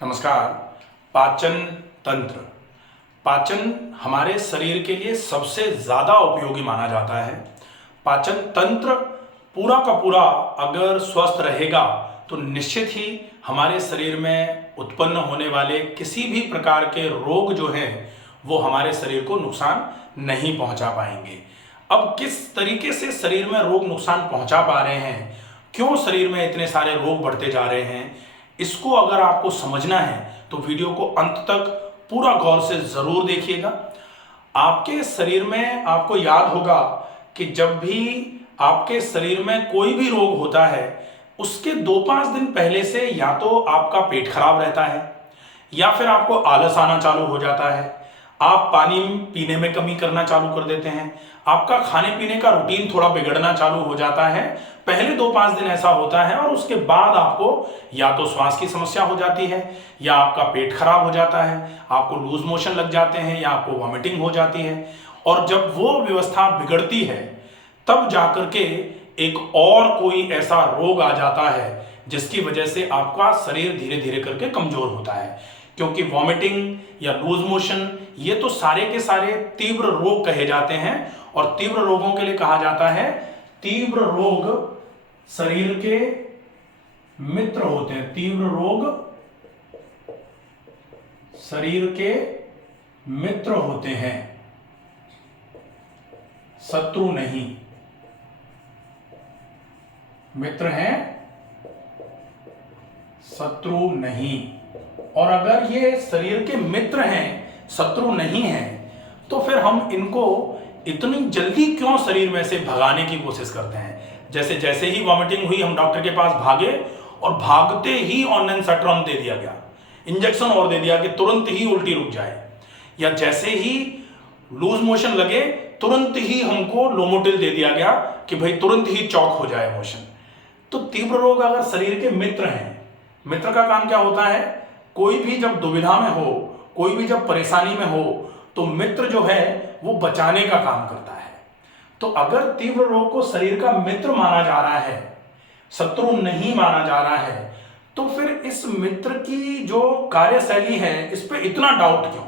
नमस्कार। पाचन तंत्र। पाचन हमारे शरीर के लिए सबसे ज़्यादा उपयोगी माना जाता है। पाचन तंत्र पूरा का पूरा अगर स्वस्थ रहेगा तो निश्चित ही हमारे शरीर में उत्पन्न होने वाले किसी भी प्रकार के रोग जो हैं वो हमारे शरीर को नुकसान नहीं पहुंचा पाएंगे। अब किस तरीके से शरीर में रोग नुकसान पहुंचा पा रहे हैं, क्यों शरीर में इतने सारे रोग बढ़ते जा रहे हैं, इसको अगर आपको समझना है तो वीडियो को अंत तक पूरा गौर से जरूर देखिएगा। आपके शरीर में आपको याद होगा कि जब भी आपके शरीर में कोई भी रोग होता है उसके 2-5 दिन पहले से या तो आपका पेट खराब रहता है या फिर आपको आलस आना चालू हो जाता है, आप पानी पीने में कमी करना चालू कर देते हैं, आपका खाने पीने का रूटीन थोड़ा बिगड़ना चालू हो जाता है। पहले 2-5 दिन ऐसा होता है और उसके बाद आपको या तो श्वास की समस्या हो जाती है या आपका पेट खराब हो जाता है, आपको लूज मोशन लग जाते हैं या आपको वॉमिटिंग हो जाती है। और जब वो व्यवस्था बिगड़ती है तब जाकर के एक और कोई ऐसा रोग आ जाता है जिसकी वजह से आपका शरीर धीरे धीरे करके कमजोर होता है। क्योंकि वॉमिटिंग या लूज मोशन ये तो सारे के सारे तीव्र रोग कहे जाते हैं और तीव्र रोगों के लिए कहा जाता है तीव्र रोग शरीर के मित्र होते हैं। तीव्र रोग शरीर के मित्र होते हैं, शत्रु नहीं। मित्र हैं, शत्रु नहीं। और अगर ये शरीर के मित्र हैं, शत्रु नहीं हैं, तो फिर हम इनको इतनी जल्दी क्यों शरीर में से भगाने की कोशिश करते हैं। जैसे जैसे ही वॉमिटिंग हुई हम डॉक्टर के पास भागे और भागते ही ऑनलाइन सैट्रॉन दे दिया गया, इंजेक्शन और दे दिया कि तुरंत ही उल्टी रुक जाए, या जैसे ही लूज मोशन लगे तुरंत ही हमको लोमोटिल दे दिया गया कि भाई तुरंत ही चौक हो जाए मोशन। तो तीव्र रोग अगर शरीर के मित्र हैं, मित्र का काम क्या होता है, कोई भी जब दुविधा में हो, कोई भी जब परेशानी में हो तो मित्र जो है वो बचाने का काम करता है। तो अगर तीव्र रोग को शरीर का मित्र माना जा रहा है, शत्रु नहीं माना जा रहा है, तो फिर इस मित्र की जो कार्यशैली है इस पे इतना डाउट क्यों।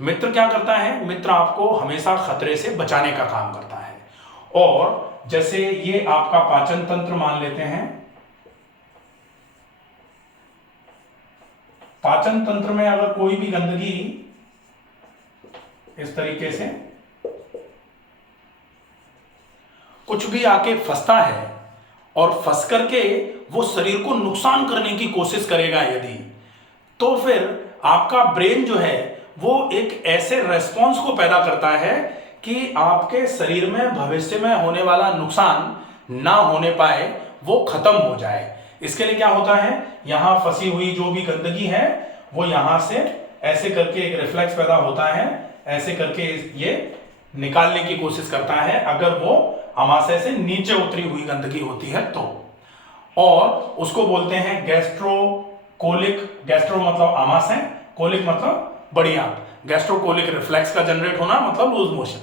मित्र क्या करता है, मित्र आपको हमेशा खतरे से बचाने का काम करता है। और जैसे ये आपका पाचन तंत्र मान लेते हैं, पाचन तंत्र में अगर कोई भी गंदगी इस तरीके से कुछ भी आके फंसता है और फंस करके वो शरीर को नुकसान करने की कोशिश करेगा यदि, तो फिर आपका ब्रेन जो है वो एक ऐसे रेस्पॉन्स को पैदा करता है कि आपके शरीर में भविष्य में होने वाला नुकसान ना होने पाए, वो खत्म हो जाए। इसके लिए क्या होता है, यहां फंसी हुई जो भी गंदगी है वो यहां से ऐसे करके एक रिफ्लेक्स पैदा होता है, ऐसे करके ये निकालने की कोशिश करता है अगर वो आमाशय से नीचे उतरी हुई गंदगी होती है तो। और उसको बोलते हैं गैस्ट्रोकोलिक। गैस्ट्रो मतलब आमाशय, कोलिक मतलब बड़ी आंत। गैस्ट्रोकोलिक रिफ्लेक्स का जनरेट होना मतलब लूज मोशन।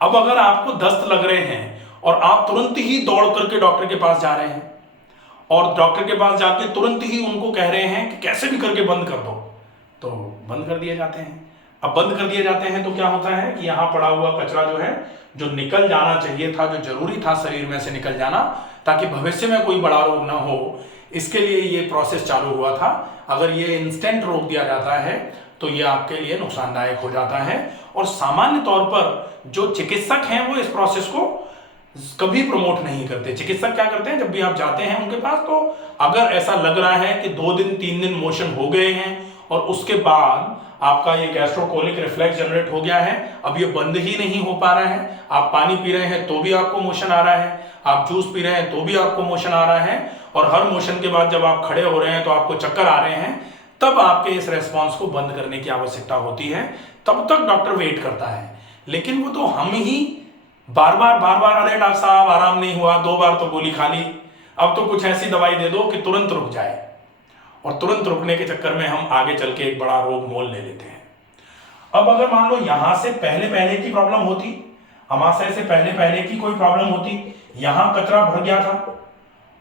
अब अगर आपको दस्त लग रहे हैं और आप तुरंत ही दौड़ करके डॉक्टर के पास जा रहे हैं और डॉक्टर के पास जाके तुरंत ही उनको कह रहे हैं कि कैसे भी करके बंद कर दो, तो बंद कर दिए जाते हैं। अब बंद कर दिए जाते हैं तो क्या होता है कि यहां पड़ा हुआ कचरा जो है, जो निकल जाना चाहिए था, जो जरूरी था शरीर में से निकल जाना ताकि भविष्य में कोई बड़ा रोग ना हो, इसके लिए ये प्रोसेस चालू हुआ था। अगर ये इंस्टेंट रोक दिया जाता है तो ये आपके लिए नुकसानदायक हो जाता है। और सामान्य तौर पर जो चिकित्सक हैं वो इस प्रोसेस को कभी प्रमोट नहीं करते। चिकित्सक क्या करते हैं, जब भी आप जाते हैं उनके पास तो अगर ऐसा लग रहा है कि 2 दिन 3 दिन मोशन हो गए हैं और उसके बाद आपका ये गैस्ट्रोकोलिक रिफ्लेक्स जनरेट हो गया है, अब ये बंद ही नहीं हो पा रहा है, आप पानी पी रहे हैं तो भी आपको मोशन आ रहा है, आप जूस पी रहे हैं तो भी आपको मोशन आ रहा है, और हर मोशन के बाद जब आप खड़े हो रहे हैं तो आपको चक्कर आ रहे हैं, तब आपके इस रेस्पॉन्स को बंद करने की आवश्यकता होती है। तब तक डॉक्टर वेट करता है। लेकिन वो तो हम ही बार बार अरे डॉक्टर साहब आराम नहीं हुआ, 2 बार तो गोली खा ली, अब तो कुछ ऐसी दवाई दे दो कि तुरंत रुक जाए, और तुरंत रुकने के चक्कर में हम आगे चल के एक बड़ा रोग मोल ले लेते हैं। अब अगर मान लो यहां से पहले की प्रॉब्लम होती, अमाशय से पहले की कोई प्रॉब्लम होती, यहां कचरा भर गया था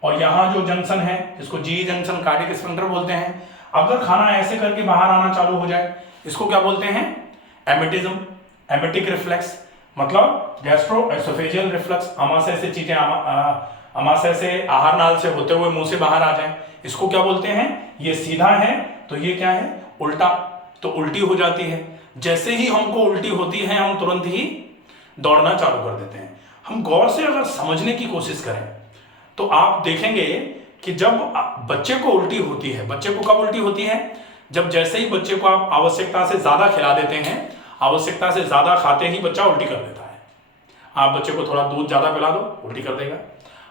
और यहाँ जो जंक्शन है इसको जी जंक्शन कार्डियक स्फिंक्टर बोलते हैं। अगर खाना ऐसे करके बाहर आना चालू हो जाए इसको क्या बोलते हैं, एमेटिज्म, एमेटिक रिफ्लेक्स, मतलब गैस्ट्रो एसोफेजियल रिफ्लेक्स। आमाशय से चीजें आमाशय से आहार नाल से होते हुए मुंह से बाहर आ जाए, इसको क्या बोलते हैं। ये सीधा है तो ये क्या है, उल्टा, तो उल्टी हो जाती है। जैसे ही हमको उल्टी होती है हम तुरंत ही दौड़ना चालू कर देते हैं। हम गौर से अगर समझने की कोशिश करें तो आप देखेंगे कि जब बच्चे को उल्टी होती है, बच्चे को कब उल्टी होती है, जब जैसे ही बच्चे को आप आवश्यकता से ज्यादा खिला देते हैं, आवश्यकता से ज्यादा खाते ही बच्चा उल्टी कर देता है। आप बच्चे को थोड़ा दूध ज्यादा पिला दो, उल्टी कर देगा।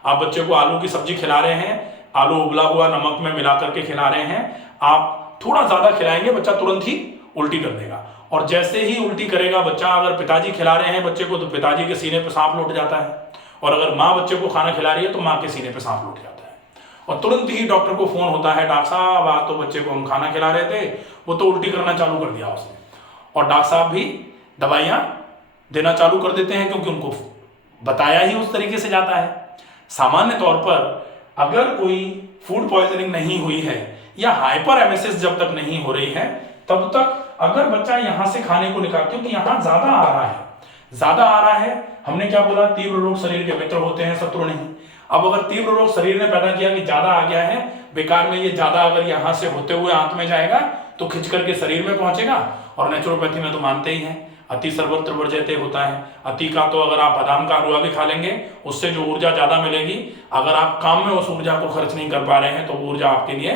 आप बच्चे को आलू की सब्जी खिला रहे हैं, आलू उबला हुआ नमक में मिला करके खिला रहे हैं, आप थोड़ा ज्यादा खिलाएंगे बच्चा तुरंत ही उल्टी कर देगा। और जैसे ही उल्टी करेगा बच्चा, अगर पिताजी खिला रहे हैं बच्चे को तो पिताजी के सीने पे सांप लौट जाता है, और अगर माँ बच्चे को खाना खिला रही है तो माँ के सीने पे सांप लौट जाता है। और तुरंत ही डॉक्टर को फोन होता है, डॉक्टर साहब आज तो बच्चे को हम खाना खिला रहे थे, वो तो उल्टी करना चालू कर दिया उसने। और डॉक्टर साहब भी दवाइयां देना चालू कर देते हैं क्योंकि उनको बताया ही उस तरीके से जाता है। सामान्य तौर पर अगर कोई फूड पॉइजनिंग नहीं हुई है या हाइपर एमेसिस जब तक नहीं हो रही है तब तक अगर बच्चा यहां से खाने को निकाल, क्योंकि यहां ज्यादा आ रहा है, ज्यादा आ रहा है, हमने क्या बोला, तीव्र रोग शरीर के मित्र होते हैं, शत्रु नहीं। अब अगर तीव्र रोग शरीर ने पैदा किया कि ज्यादा आ गया है, बेकार में ये ज्यादा अगर यहां से होते हुए आंत में जाएगा तो खिंच करके शरीर में पहुंचेगा। और नेचुरोपैथी में तो मानते ही हैं अति सर्वत्र वर्जयते होता है। अति का तो अगर आप बादाम का हलवा भी खा लेंगे उससे जो ऊर्जा ज्यादा मिलेगी, अगर आप काम में उस ऊर्जा को खर्च नहीं कर पा रहे हैं तो ऊर्जा आपके लिए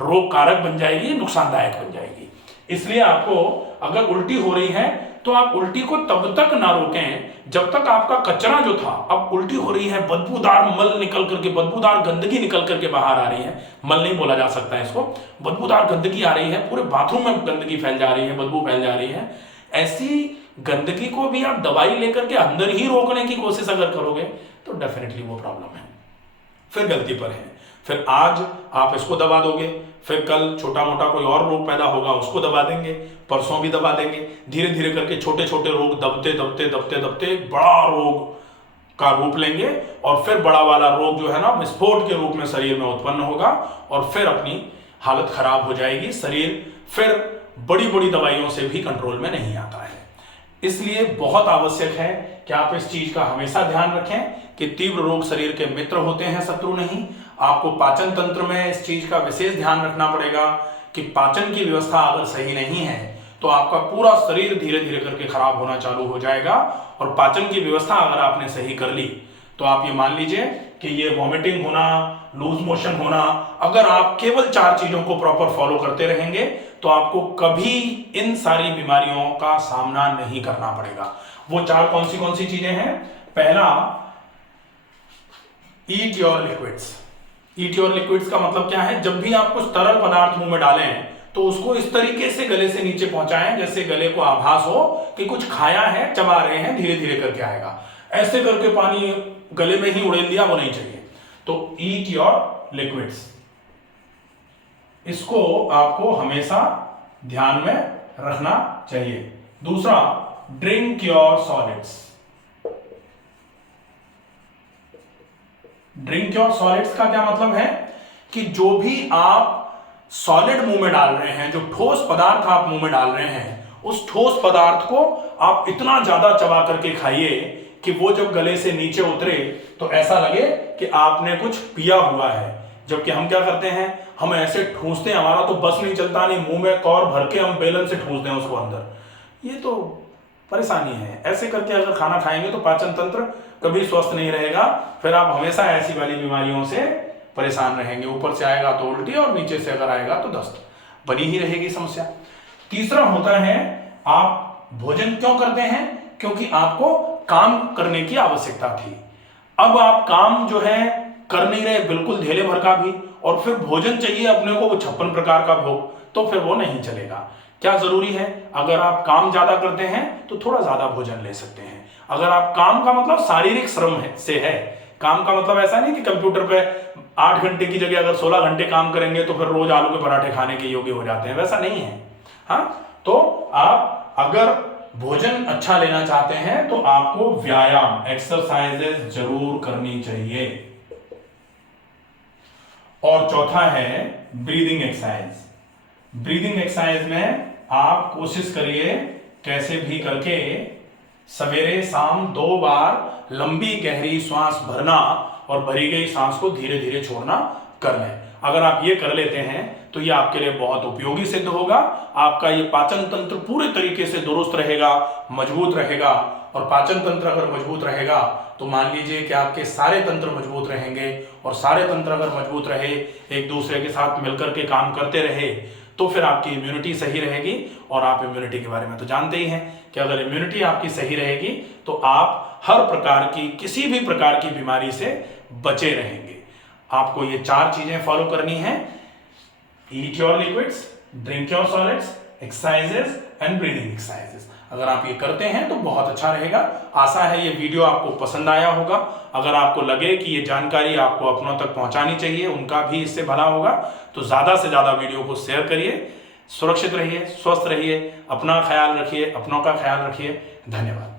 रोग कारक बन जाएगी, नुकसानदायक बन जाएगी। इसलिए आपको अगर उल्टी हो रही है तो आप उल्टी को तब तक ना रोकें जब तक आपका कचरा जो था, अब उल्टी हो रही है, बदबूदार मल निकल करके, बदबूदार गंदगी निकल करके बाहर आ रही है, मल नहीं बोला जा सकता है इसको, बदबूदार गंदगी आ रही है, पूरे बाथरूम में गंदगी फैल जा रही है, बदबू फैल जा रही है। ऐसी गंदगी को भी आप दवाई लेकर के अंदर ही रोकने की कोशिश अगर करोगे तो डेफिनेटली वो प्रॉब्लम है, फिर गलती पर है। फिर आज आप इसको दबा दोगे, फिर कल छोटा मोटा कोई और रोग पैदा होगा उसको दबा देंगे, परसों भी दबा देंगे, धीरे धीरे करके छोटे छोटे रोग दबते दबते दबते दबते बड़ा रोग का रूप लेंगे, और फिर बड़ा वाला रोग जो है ना विस्फोट के रूप में शरीर में उत्पन्न होगा, और फिर अपनी हालत खराब हो जाएगी, शरीर फिर बड़ी बड़ी दवाइयों से भी कंट्रोल में नहीं आता है। इसलिए बहुत आवश्यक है कि आप इस चीज का हमेशा ध्यान रखें कि तीव्र रोग शरीर के मित्र होते हैं, शत्रु नहीं। आपको पाचन तंत्र में इस चीज का विशेष ध्यान रखना पड़ेगा कि पाचन की व्यवस्था अगर सही नहीं है तो आपका पूरा शरीर धीरे धीरे करके खराब होना चालू हो जाएगा। और पाचन की व्यवस्था अगर आपने सही कर ली तो आप ये मान लीजिए कि ये वॉमिटिंग होना, लूज मोशन होना, अगर आप केवल 4 चीजों को प्रॉपर फॉलो करते रहेंगे तो आपको कभी इन सारी बीमारियों का सामना नहीं करना पड़ेगा। वो 4 कौन सी चीजें हैं? पहला, eat your liquids. Eat your liquids का मतलब क्या है? जब भी आप कुछ तरल पदार्थ मुंह में डालें तो उसको इस तरीके से गले से नीचे पहुंचाएं जैसे गले को आभास हो कि कुछ खाया है, चबा रहे हैं, धीरे धीरे करके आएगा। ऐसे करके पानी गले में ही उड़ेल दिया, वो नहीं चाहिए। तो ईट योर लिक्विड्स, इसको आपको हमेशा ध्यान में रखना चाहिए। दूसरा, drink your solids. Drink your solids का क्या मतलब है कि जो भी आप सॉलिड मुंह में डाल रहे हैं, जो ठोस पदार्थ आप मुंह में डाल रहे हैं, उस ठोस पदार्थ को आप इतना ज्यादा चबा करके खाइए कि वो जब गले से नीचे उतरे तो ऐसा लगे कि आपने कुछ पिया हुआ है। जबकि हम क्या करते हैं, हम ऐसे ठूसते हैं, हमारा तो बस नहीं चलता, नहीं मुंह में कौर भर के हम बेलन से ठूसते हैं उसको अंदर। ये तो परेशानी है। ऐसे करके अगर खाना खाएंगे तो पाचन तंत्र कभी स्वस्थ नहीं रहेगा, फिर आप हमेशा ऐसी वाली बीमारियों से परेशान रहेंगे। ऊपर से आएगा तो उल्टी और नीचे से अगर आएगा तो दस्त, बनी ही रहेगी समस्या। तीसरा होता है, आप भोजन क्यों करते हैं? क्योंकि आपको काम करने की आवश्यकता थी। अब आप काम जो है कर नहीं रहे, बिल्कुल ढेले भर का भी, और फिर भोजन चाहिए अपने को, वो 56 प्रकार का भोग, तो फिर वो नहीं चलेगा। क्या जरूरी है? अगर आप काम ज्यादा करते हैं तो थोड़ा ज्यादा भोजन ले सकते हैं। अगर आप काम का मतलब शारीरिक श्रम से है, काम का मतलब ऐसा नहीं कि कंप्यूटर पे 8 घंटे की जगह अगर 16 घंटे काम करेंगे तो फिर रोज आलू के पराठे खाने के योग्य हो जाते हैं, वैसा नहीं है। हाँ, तो आप अगर भोजन अच्छा लेना चाहते हैं तो आपको व्यायाम, एक्सरसाइजेस जरूर करनी चाहिए। और चौथा है ब्रीदिंग एक्सरसाइज। ब्रीदिंग एक्सरसाइज में आप कोशिश करिए कैसे भी करके सवेरे शाम 2 बार लंबी गहरी सांस भरना और भरी गई सांस को धीरे धीरे छोड़ना कर लें। अगर आप ये कर लेते हैं तो ये आपके लिए बहुत उपयोगी सिद्ध होगा। आपका ये पाचन तंत्र पूरे तरीके से दुरुस्त रहेगा, मजबूत रहेगा। और पाचन तंत्र अगर मजबूत रहेगा तो मान लीजिए कि आपके सारे तंत्र मजबूत रहेंगे, और सारे तंत्र अगर मजबूत रहे, एक दूसरे के साथ मिलकर के काम करते रहे, तो फिर आपकी इम्यूनिटी सही रहेगी। और आप इम्यूनिटी के बारे में तो जानते ही हैं कि अगर इम्यूनिटी आपकी सही रहेगी तो आप हर प्रकार की, किसी भी प्रकार की बीमारी से बचे रहेंगे। आपको ये 4 चीजें फॉलो करनी है: eat your liquids, drink your solids, exercises and breathing exercises. अगर आप ये करते हैं तो बहुत अच्छा रहेगा। आशा है ये वीडियो आपको पसंद आया होगा। अगर आपको लगे कि ये जानकारी आपको अपनों तक पहुंचानी चाहिए, उनका भी इससे भला होगा, तो ज़्यादा से ज़्यादा वीडियो को शेयर करिए। सुरक्षित रहिए, स्वस्थ रहिए, अपना ख्याल रखिए, अपनों का ख्याल रखिए। धन्यवाद।